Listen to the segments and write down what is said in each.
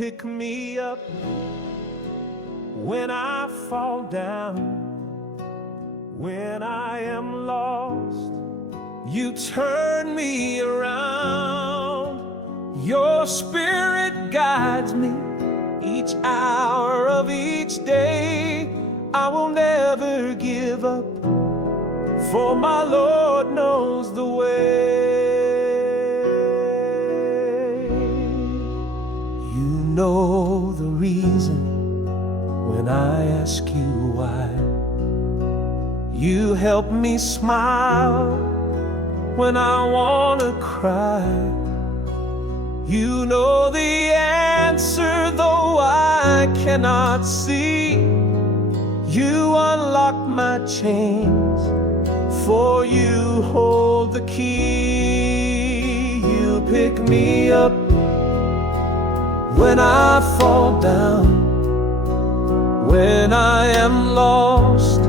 pick me up when I fall down. When I am lost, you turn me around. Your Spirit guides me each hour of each day. I will never give up, for my Lord knows the way. You know the reason when I ask you why. You help me smile when I wanna cry. You know the answer, though I cannot see. You unlock my chains, for you hold the key. You pick me up when I fall down. When I am lost,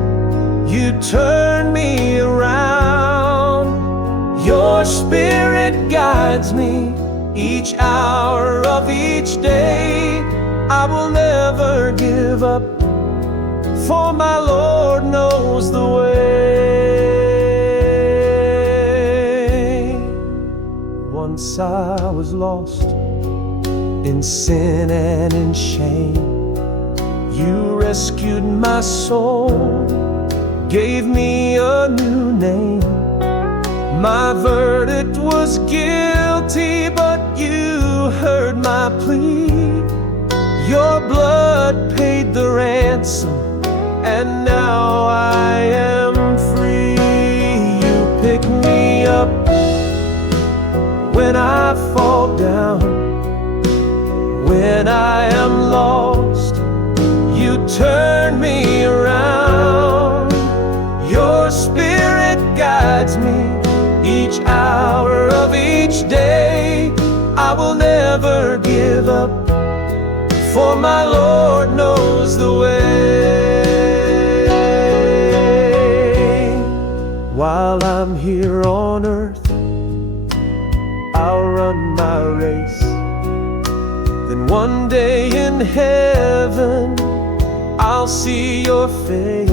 you turn me around. Your Spirit guides me each hour of each day. I will never give up, for my Lord knows the way. Once I was lost in sin and in shame. You rescued my soul, gave me a new name. My verdict was guilty, but you heard my plea. Your blood paid the ransom, and now I am free. You pick me up when I fall down. When I am lost, you turn me around. Your Spirit guides me each hour of each day. I will never give up, for my Lord knows the way. While I'm here on earth, I'll run my race. Then one day in heaven, I'll see your face.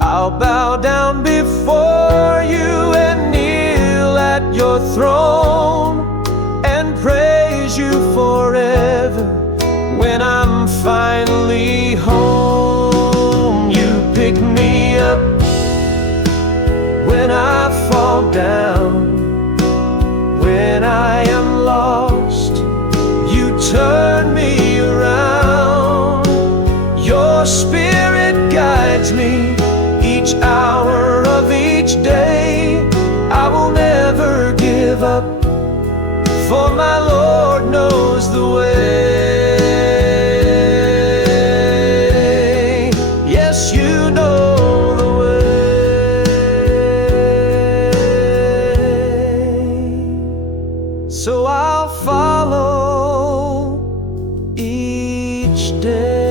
I'll bow down before you and kneel at your throne and praise you forever when I'm finally home. You pick me up when I fall down. When I am lost, you turn me around. Your Spirit guides me each hour of each day. I will never give up, for my Lord knows the way. Yes, you know the way. So I'll follow each day.